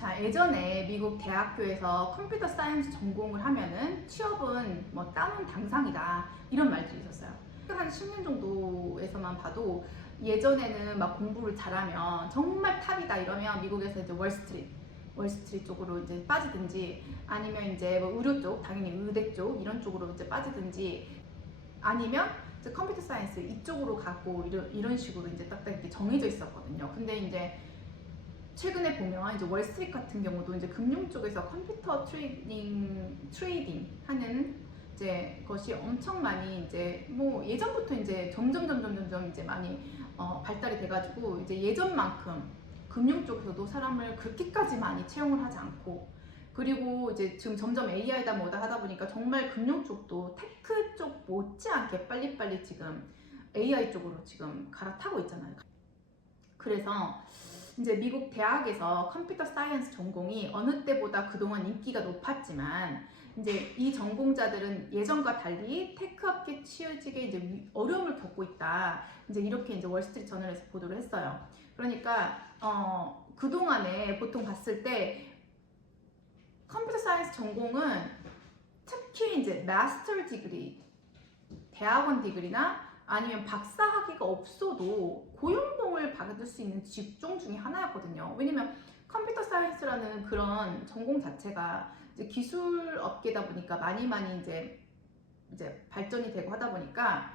자, 예전에 미국 대학교에서 컴퓨터 사이언스 전공을 하면은 취업은 뭐 따놓은 당상이다, 이런 말들이 있었어요. 한 10년 정도에서만 봐도 예전에는 막 공부를 잘하면 정말 탑이다 이러면 미국에서 이제 월스트리트 쪽으로 이제 빠지든지, 아니면 이제 뭐 의료 쪽, 당연히 의대 쪽 이런 쪽으로 이제 빠지든지, 아니면 이제 컴퓨터 사이언스 이쪽으로 가고 이런 식으로 이제 딱딱 이렇게 정해져 있었거든요. 근데 이제 최근에 보면 이제 월스트리트 같은 경우도 이제 금융 쪽에서 컴퓨터 트레이딩 하는 이제 것이 엄청 많이 이제 뭐 예전부터 이제 점점 이제 많이 발달이 돼가지고, 이제 예전만큼 금융 쪽에서도 사람을 그렇게까지 많이 채용을 하지 않고, 그리고 이제 지금 점점 AI다 뭐다 하다 보니까 정말 금융 쪽도 테크 쪽 못지않게 빨리빨리 지금 AI 쪽으로 지금 갈아타고 있잖아요. 그래서 이제 미국 대학에서 컴퓨터 사이언스 전공이 어느 때보다 그동안 인기가 높았지만, 이제 이 전공자들은 예전과 달리 테크업계 취직에 이제 어려움을 겪고 있다, 이제 이렇게 이제 월스트리트 저널에서 보도를 했어요. 그러니까 그동안에 보통 봤을 때 컴퓨터 사이언스 전공은 특히 이제 마스터 디그리, 대학원 디그리나 아니면 박사 학위가 없어도 고연봉을 받을 수 있는 직종 중에 하나였거든요. 왜냐면 컴퓨터 사이언스라는 그런 전공 자체가 이제 기술 업계다 보니까 많이 이제 발전이 되고 하다 보니까,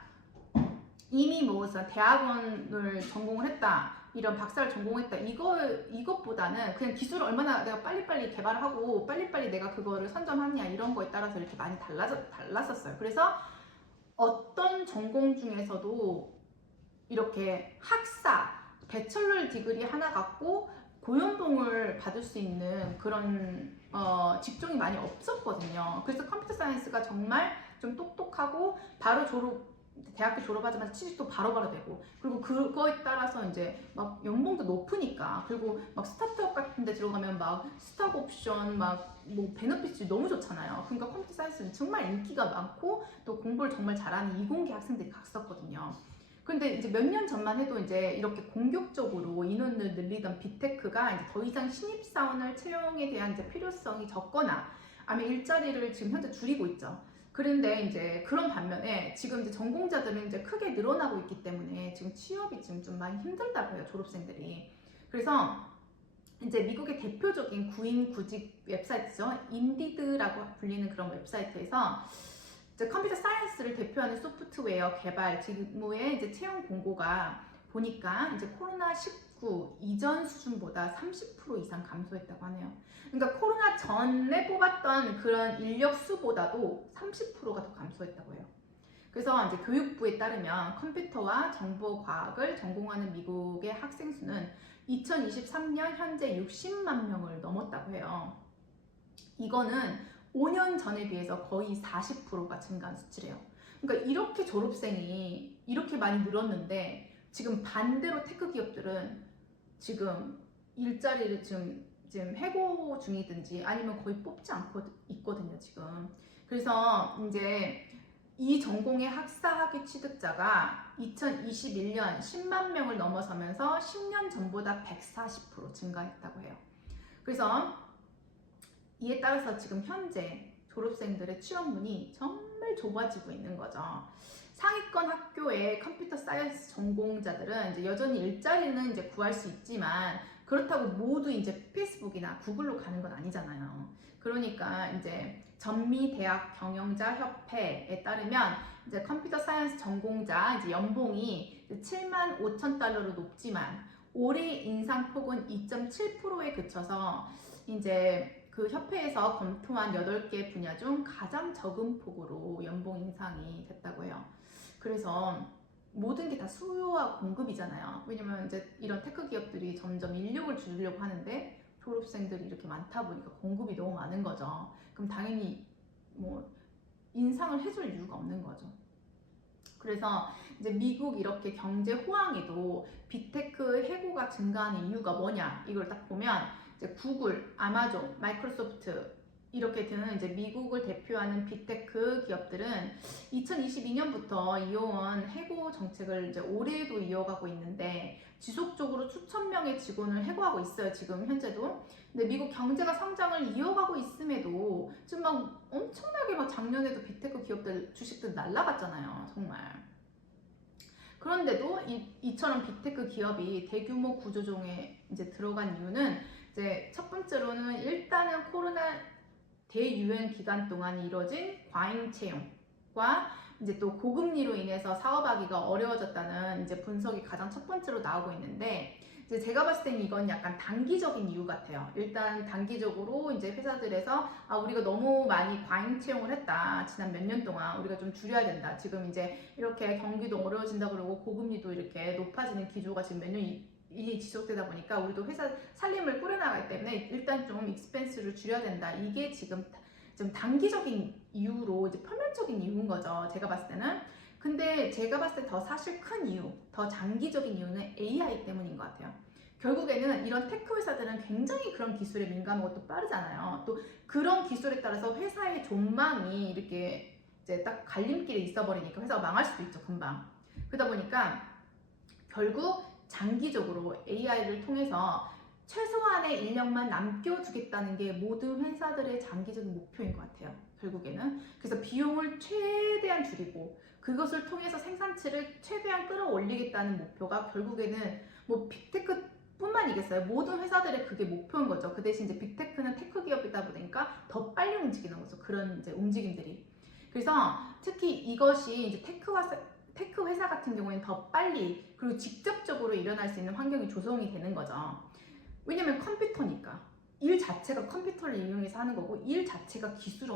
이미 뭐 대학원을 전공을 했다, 이런 박사를 전공했다, 이것보다는 그냥 기술을 얼마나 내가 빨리빨리 개발하고 빨리빨리 내가 그거를 선점하느냐, 이런 거에 따라서 이렇게 많이 달랐었어요. 그래서 어떤 전공 중에서도 이렇게 학사, 배철러 디그리 하나 갖고 고연봉을 받을 수 있는 그런 직종이 많이 없었거든요. 그래서 컴퓨터 사이언스가 정말 좀 똑똑하고 바로 대학교 졸업하자마자 취직도 바로바로 되고, 그리고 그거에 따라서 이제 막 연봉도 높으니까, 그리고 막 스타트업 같은 데 들어가면 막 스탁 옵션, 막 뭐 베너핏이 너무 좋잖아요. 그러니까 컴퓨터 사이언스는 정말 인기가 많고 또 공부를 정말 잘하는 이공계 학생들이 갔었거든요. 근데 이제 몇 년 전만 해도 이제 이렇게 공격적으로 인원을 늘리던 빅테크가 이제 더 이상 신입사원을 채용에 대한 이제 필요성이 적거나, 아니면 일자리를 지금 현재 줄이고 있죠. 그런데 이제 그런 반면에 지금 이제 전공자들은 이제 크게 늘어나고 있기 때문에 지금 취업이 지금 좀 많이 힘들다고 해요, 졸업생들이. 그래서 이제 미국의 대표적인 구인 구직 웹사이트죠, 인디드라고 불리는 그런 웹사이트에서 이제 컴퓨터 사이언스를 대표하는 소프트웨어 개발 직무의 이제 채용 공고가 보니까 이제 코로나19 이전 수준보다 30% 이상 감소했다고 하네요. 그러니까 코로나 전에 뽑았던 그런 인력 수보다도 30%가 더 감소했다고 해요. 그래서 이제 교육부에 따르면 컴퓨터와 정보과학을 전공하는 미국의 학생 수는 2023년 현재 60만 명을 넘었다고 해요. 이거는 5년 전에 비해서 거의 40%가 증가한 수치래요. 그러니까 이렇게 졸업생이 이렇게 많이 늘었는데, 지금 반대로 테크 기업들은 지금 일자리를 지금 해고 중이든지 아니면 거의 뽑지 않고 있거든요, 지금. 그래서 이제 이 전공의 학사학위 취득자가 2021년 10만 명을 넘어서면서 10년 전보다 140% 증가했다고 해요. 그래서 이에 따라서 지금 현재 졸업생들의 취업문이 정말 좁아지고 있는 거죠. 상위권 학교의 컴퓨터 사이언스 전공자들은 이제 여전히 일자리는 이제 구할 수 있지만, 그렇다고 모두 이제 페이스북이나 구글로 가는 건 아니잖아요. 그러니까 이제 전미대학 경영자 협회에 따르면 이제 컴퓨터 사이언스 전공자 이제 연봉이 7만 5천 달러로 높지만 올해 인상폭은 2.7%에 그쳐서 이제 그 협회에서 검토한 8개 분야 중 가장 적은 폭으로 연봉 인상이 됐다고 해요. 그래서 모든 게 다 수요와 공급이잖아요. 왜냐면 이제 이런 테크 기업들이 점점 인력을 줄이려고 하는데 졸업생들이 이렇게 많다 보니까 공급이 너무 많은 거죠. 그럼 당연히 뭐 인상을 해줄 이유가 없는 거죠. 그래서 이제 미국 이렇게 경제 호황에도 빅테크 해고가 증가하는 이유가 뭐냐, 이걸 딱 보면 이제 구글, 아마존, 마이크로소프트 이렇게 드는 이제 미국을 대표하는 빅테크 기업들은 2022년부터 이어온 해고 정책을 이제 올해도 이어가고 있는데 지속적으로 수천 명의 직원을 해고하고 있어요. 지금 현재도. 근데 미국 경제가 성장을 이어가고 있음에도 지금 막 엄청나게 막 작년에도 빅테크 기업들 주식들 날라갔잖아요. 정말. 그런데도 이처럼 빅테크 기업이 대규모 구조조정에 이제 들어간 이유는 이제 첫 번째로는 일단은 코로나 대유행 기간 동안 이뤄진 과잉 채용과 이제 또 고금리로 인해서 사업하기가 어려워졌다는 이제 분석이 가장 첫 번째로 나오고 있는데 이제 제가 봤을 땐 이건 약간 단기적인 이유 같아요. 일단 단기적으로 이제 회사들에서 우리가 너무 많이 과잉 채용을 했다. 지난 몇 년 동안 우리가 좀 줄여야 된다. 지금 이제 이렇게 경기도 어려워진다 그러고 고금리도 이렇게 높아지는 기조가 지금 몇 년이 지속되다 보니까 우리도 회사 살림을 꾸려나가기 때문에 일단 좀 익스펜스를 줄여야 된다. 이게 지금 좀 단기적인 이유로 이제 표면적인 이유인 거죠. 제가 봤을 때는. 근데 제가 봤을 때 더 사실 큰 이유, 더 장기적인 이유는 AI 때문인 것 같아요. 결국에는 이런 테크 회사들은 굉장히 그런 기술에 민감하고 또 빠르잖아요. 또 그런 기술에 따라서 회사의 존망이 이렇게 이제 딱 갈림길에 있어 버리니까 회사가 망할 수도 있죠, 금방. 그러다 보니까 결국 장기적으로 AI를 통해서 최소한의 인력만 남겨두겠다는 게 모든 회사들의 장기적인 목표인 것 같아요. 결국에는. 그래서 비용을 최대한 줄이고 그것을 통해서 생산치를 최대한 끌어올리겠다는 목표가 결국에는 뭐 빅테크 뿐만이겠어요. 모든 회사들의 그게 목표인 거죠. 그 대신 이제 빅테크는 테크 기업이다 보니까 더 빨리 움직이는 거죠. 그런 이제 움직임들이. 그래서 특히 이것이 이제 테크 회사 같은 경우에는 더 빨리 그리고 직접적으로 일어날 수 있는 환경이 조성이 되는 거죠. 왜냐면 컴퓨터니까 일 자체가 컴퓨터를 이용해서 하는 거고 일 자체가 기술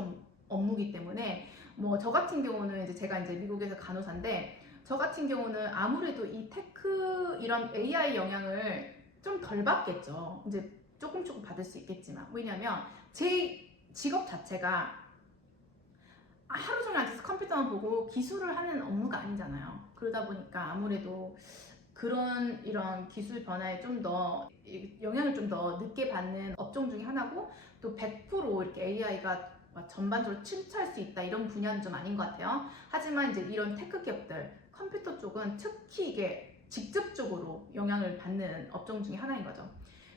업무기 때문에 뭐 저 같은 경우는 이제 제가 이제 미국에서 간호사인데 저 같은 경우는 아무래도 이 테크 이런 AI 영향을 좀 덜 받겠죠. 이제 조금 받을 수 있겠지만 왜냐면 제 직업 자체가 하루 종일 앉아서 컴퓨터만 보고 기술을 하는 업무가 아니잖아요. 그러다 보니까 아무래도 그런 이런 기술 변화에 좀 더 영향을 좀 더 늦게 받는 업종 중에 하나고 또 100% 이렇게 AI가 전반적으로 침투할 수 있다 이런 분야는 좀 아닌 것 같아요. 하지만 이제 이런 테크 기업들 컴퓨터 쪽은 특히 이게 직접적으로 영향을 받는 업종 중에 하나인 거죠.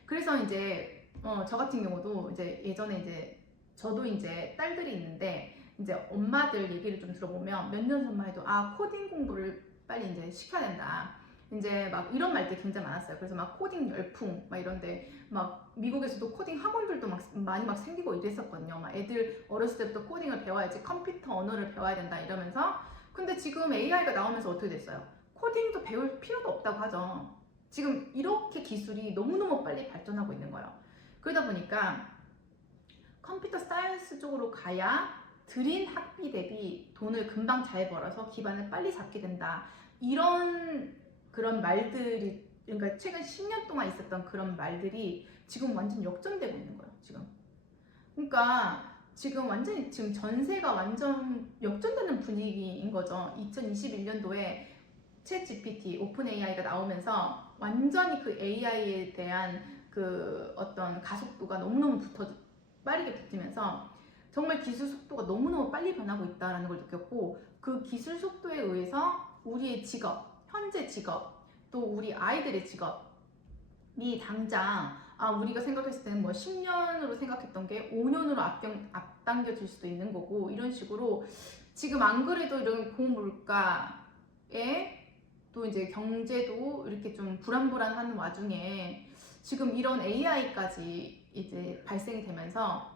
그래서 이제 저 같은 경우도 이제 예전에 이제 저도 이제 딸들이 있는데 이제 엄마들 얘기를 좀 들어보면 몇 년 전만 해도 코딩 공부를 빨리 이제 시켜야 된다. 이제 막 이런 말들이 굉장히 많았어요. 그래서 막 코딩 열풍 막 이런데 막 미국에서도 코딩 학원들도 막 많이 막 생기고 이랬었거든요. 막 애들 어렸을 때부터 코딩을 배워야지 컴퓨터 언어를 배워야 된다 이러면서 근데 지금 AI가 나오면서 어떻게 됐어요? 코딩도 배울 필요도 없다고 하죠. 지금 이렇게 기술이 너무너무 빨리 발전하고 있는 거예요. 그러다 보니까 컴퓨터 사이언스 쪽으로 가야 들인 학비 대비 돈을 금방 잘 벌어서 기반을 빨리 잡게 된다. 이런 그런 말들이 그러니까 최근 10년 동안 있었던 그런 말들이 지금 완전 역전되고 있는 거예요. 지금. 그러니까 지금 완전히 지금 전세가 완전 역전되는 분위기인 거죠. 2021년도에 챗 GPT, 오픈 AI가 나오면서 완전히 그 AI에 대한 그 어떤 가속도가 너무너무 빠르게 붙으면서 정말 기술 속도가 너무너무 빨리 변하고 있다는 걸 느꼈고 그 기술 속도에 의해서 우리의 직업, 현재 직업, 또 우리 아이들의 직업이 당장 우리가 생각했을 때는 뭐 10년으로 생각했던 게 5년으로 앞당겨질 수도 있는 거고 이런 식으로 지금 안 그래도 이런 고물가에 또 이제 경제도 이렇게 좀 불안불안한 와중에 지금 이런 AI까지 이제 발생이 되면서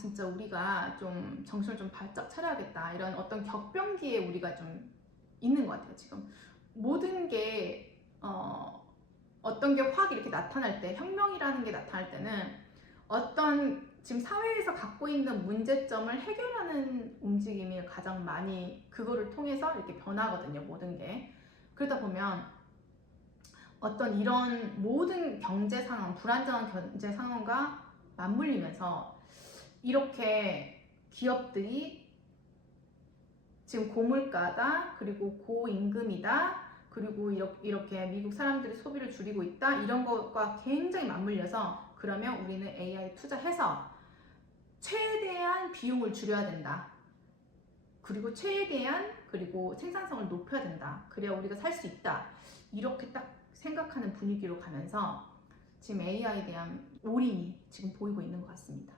진짜 우리가 좀 정신을 좀 바짝 차려야겠다 이런 어떤 격변기에 우리가 좀 있는 것 같아요. 지금 모든 게 어떤 게 확 이렇게 나타날 때 혁명이라는 게 나타날 때는 어떤 지금 사회에서 갖고 있는 문제점을 해결하는 움직임이 가장 많이 그거를 통해서 이렇게 변하거든요. 모든 게. 그러다 보면 어떤 이런 모든 경제 상황, 불안정한 경제 상황과 맞물리면서 이렇게 기업들이 지금 고물가다, 그리고 고임금이다, 그리고 이렇게 미국 사람들이 소비를 줄이고 있다 이런 것과 굉장히 맞물려서 그러면 우리는 AI 투자해서 최대한 비용을 줄여야 된다. 그리고 그리고 생산성을 높여야 된다. 그래야 우리가 살 수 있다. 이렇게 딱 생각하는 분위기로 가면서 지금 AI에 대한 올인이 지금 보이고 있는 것 같습니다.